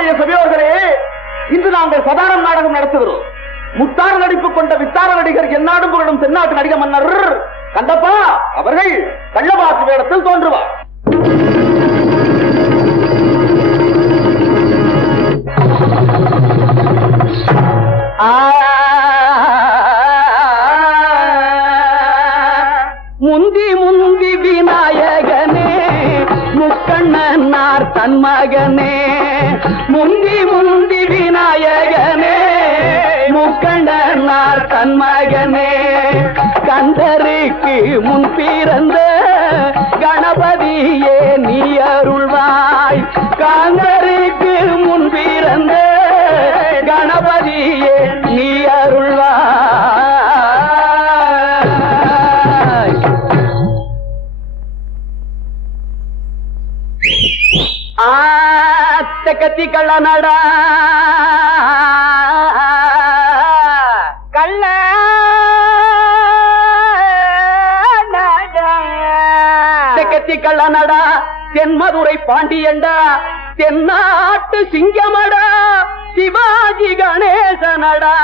அன்புக்குரிய சபையோர்களே, இன்று நாங்கள் சதாரம் நாடகம் நடத்துகிறோம். முத்தார நடிப்பு கொண்ட வித்தார நடிகர் எந்நாடும் புகழும் தென்னாட்டு நடிக மன்னர் கந்தப்பா அவர்கள் கள்ளவாசு வேடத்தில் தோன்றுவார். முந்தி முந்தி விநாயகனே முக்கண்ணனார் தன் மகனே, முந்தி முந்தி விநாயகனே முக்கண்ணனார் தன் மகனே, கந்தருக்கு முன் பிறந்த கணபதியே நீ அருள்வாய், கந்தருக்கு முன் பிறந்த கணபதியே நீ அருள்வாய். கத்தி கள்ள நடா கள்ள கத்தி கள்ள நடா தென்மதுரை பாண்டியண்டா தென்னாட்டு சிங்கமடா சிவாஜி கணேசனடா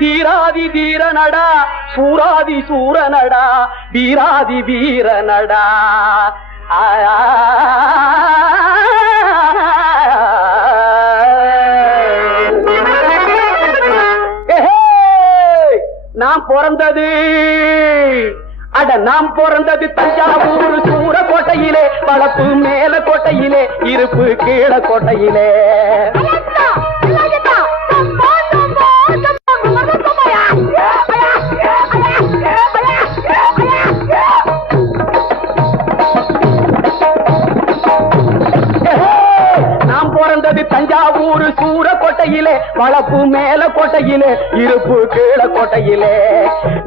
தீராதி தீரனடா சூராதி சூரனடா வீராதி வீரனடா. நாம் பிறந்தது நாம் பிறந்தது தஞ்சாவூர் சூர கோட்டையிலே, வளப்பு மேல கோட்டையிலே, இருப்பு கீழ கோட்டையிலே. தஞ்சாவூர் சூர கோட்டையிலே, வளப்பு மேல கோட்டையிலே, இருப்பு கீழ கோட்டையிலே.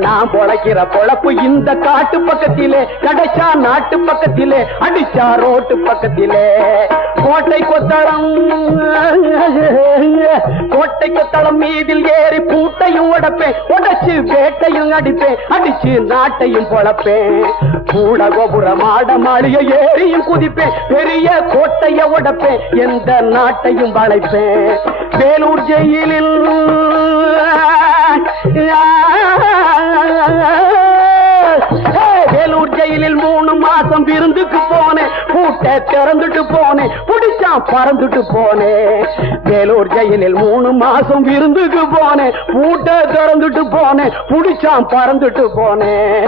நான் பொழைக்கிற பொழப்பு இந்த காட்டு பக்கத்திலே, கடைச்சா நாட்டு பக்கத்திலே, அடிச்சா ரோட்டு பக்கத்திலே. கோட்டை கொத்தளம் கோட்டை கொத்தளம் மீதில் ஏறி பூட்டையும் உடைப்பேன், உடைச்சு வேட்டையும் அடிப்பேன், அடிச்சு நாட்டையும் பொழப்பேன். கூட கோபுர மாட மாளிகை ஏறியும் குதிப்பேன், பெரிய கோட்டைய உடைப்பேன், எந்த நாட்டையும் வளைப்பேன். வேலூர் ஜெயிலில் வேலூர் ஜெயிலில் 3 மாசம் விருந்துக்கு போனேன், பூட்டை திறந்துட்டு போனேன், புடிச்சான் பறந்துட்டு போனேன். வேலூர் ஜெயிலில் 3 மாசம் விருந்துக்கு போனேன், பூட்டை திறந்துட்டு போனேன், புடிச்சான் பறந்துட்டு போனேன்.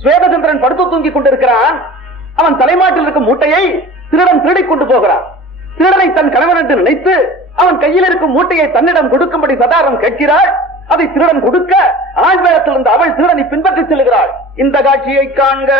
ஸ்வேதச்சந்திரன் படுத்து தூங்கிக் கொண்டிருக்கிறான். அவன் தலைமாட்டில் இருக்கும் மூட்டையை திருடன் திருடிக் கொண்டு போகிறான். திருடனை தன் கணவன் என்று நினைத்து அவன் கையில் இருக்கும் மூட்டையை தன்னிடம் கொடுக்கும்படி சதாரம் கேட்கிறாள். அதை திருடன் கொடுக்க ஆண் வேடத்தில் இருந்த அவள் திருடனை பின்பற்றி செல்கிறாள். இந்த காட்சியை காண்க.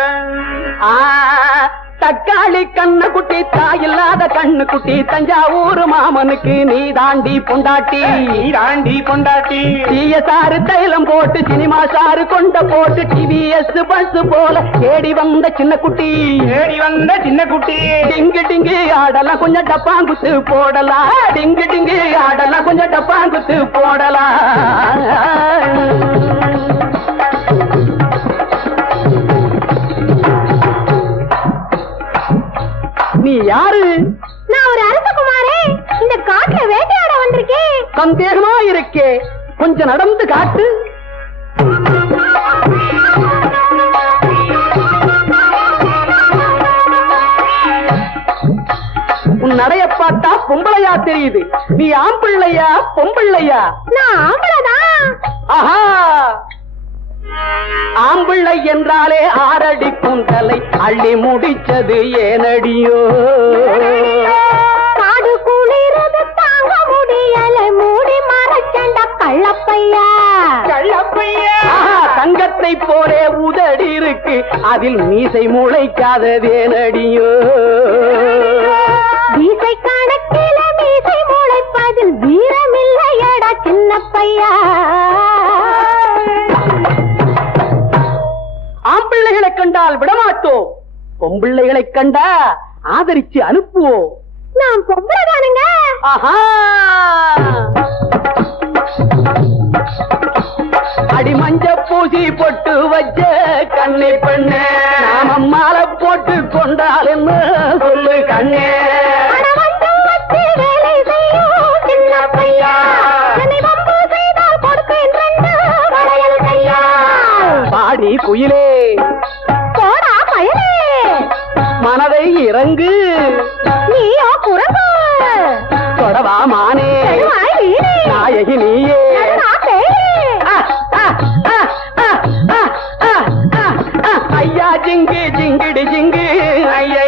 தக்காளி கண்ணு குட்டி தாயில்லாத கண்ணு குட்டி தஞ்சாவூர் மாமனுக்கு நீ தாண்டி பொண்டாட்டி, நீ தாண்டி பொண்டாட்டி. தீய சாறு தைலம் போட்டு சினிமா சாறு கொண்ட போட்டு டிவிஎஸ் பஸ் போல தேடி வந்த சின்ன குட்டி, தேடி வந்த சின்ன குட்டி. டிங்கு டிங்கு ஆடலாம் கொஞ்சம் டப்பாங்குத்து போடலாம், டிங்கு டிங்கு ஆடலாம் கொஞ்சம் டப்பாங்குத்து போடலாம். நீ யாரு? நான் ஒரு அரசகுமாரே, இந்த காட்டுல வேட்டையாட வந்திருக்கேன். சந்தேகமா இருக்கே, கொஞ்சம் நடந்து காட்டு. உன் நடைய பார்த்தா பொம்பளையா தெரியுது. நீ ஆம்பிள்ளையா பொம்பிள்ளையா? நான் ஆம்பளைதான். ஆஹா, ஆம்பிள்ளை என்றாலே 6 அடி கூந்தலை அள்ளி முடிச்சது ஏனடியோ? காடு குளிரது தாங்க முடியல, மூடி மறைச்சண்ட கள்ளப்பையா, கள்ளப்பையா. தங்கத்தை போலே உதடி இருக்கு, அதில் மீசை முளைக்காதது ஏனடியோ? வீசை கணக்கில பொம்பிள்ளைகளை கண்டா ஆதரிச்சு அனுப்புவோம். நான் பொம்பளை தானுங்க. ஆஹா, அடி மஞ்ச பூசி பொட்டு வச்ச கண்ணை பெண்ணே, நாம மாலை போட்டு கொண்டால் என்ன சொல்லு கண்ணே. பாடி குயிலே போடா பயலே, மனதை இறங்கு நீயோ குரங்கு, தொடவா மானே நாயகி நீயே. ஐயா ஜிங்கு ஜிங்கிடி ஜிங்கு ஐயா